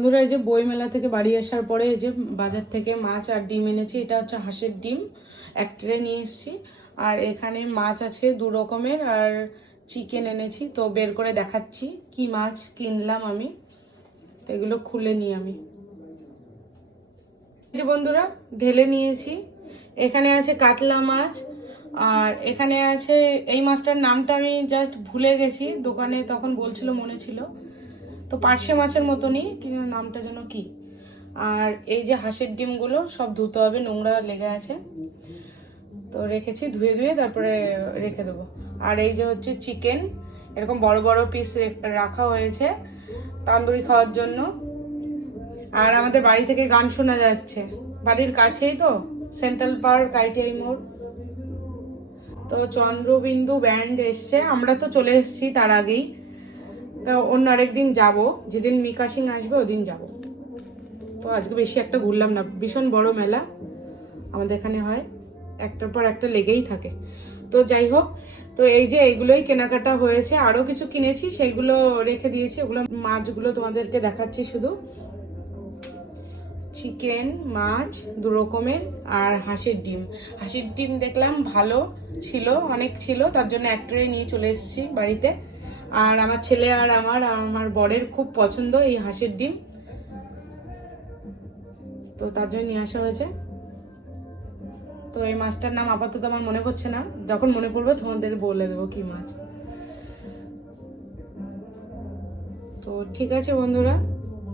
বন্ধুরা, এই যে বই মেলা থেকে বাড়ি আসার পরে এই যে বাজার থেকে মাছ আর ডিম এনেছি। এটা হচ্ছে হাঁসের ডিম, এক ট্রে নিয়ে এসেছি। আর এখানে মাছ আছে 2 রকমের, আর চিকেন এনেছি। তো বের করে দেখাচ্ছি কি মাছ কিনলাম আমি। তো এগুলো খুলে নিই আমি। এই যে বন্ধুরা, ঢেলে নিয়েছি। এখানে আছে কাতলা মাছ, আর এখানে আছে এই মাছটার নামটা আমি জাস্ট ভুলে গেছি, দোকানে তখন বলছিল মনে ছিল। তো পার্শে মাছের মতনই, কিন্তু নামটা যেন কি। আর এই যে হাঁসের ডিমগুলো সব ধুতে হবে, নোংরা লেগে আছে। তো রেখেছি, ধুয়ে ধুয়ে তারপরে রেখে দেবো। আর এই যে হচ্ছে চিকেন, এরকম বড় বড় পিস রাখা হয়েছে তান্দুরি খাওয়ার জন্য। আর আমাদের বাড়ি থেকে গান শোনা যাচ্ছে, বাড়ির কাছেই তো, সেন্ট্রাল পার্ক, আইটিআই মোড়। তো চন্দ্রবিন্দু ব্যান্ড এসছে, আমরা তো চলে এসেছি তার আগেই। তো অন্য আরেকদিন যাব, যেদিন মিকা সিং আসবে ওদিন যাব। তো আজকে বেশি একটা ঘুরলাম না, ভীষণ বড় মেলা আমাদের এখানে হয়, একটার পর একটা লেগেই থাকে। তো যাই হোক, তো এই যে এইগুলোই কেনাকাটা হয়েছে। আরো কিছু কিনেছি, সেগুলো রেখে দিয়েছি। ওগুলো মাছগুলো তোমাদেরকে দেখাচ্ছি শুধু। চিকেন, মাছ 2 রকমের, আর হাঁসের ডিম। হাঁসের ডিম দেখলাম ভালো ছিল, অনেক ছিল, তার জন্য এক ট্রে নিয়ে চলে এসেছি বাড়িতে। আর আমার ছেলে আর আমার বরের খুব পছন্দ এই হাঁসের ডিম, তো তার জন্য নিয়ে আসা হয়েছে। তো এই মাছটার নাম আপাতত আমার মনে পড়ছে না, যখন মনে পড়বে তোমাদের বলে দেবো কি মাছ। তো ঠিক আছে বন্ধুরা,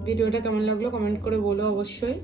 ভিডিওটা কেমন লাগলো কমেন্ট করে বলো অবশ্যই।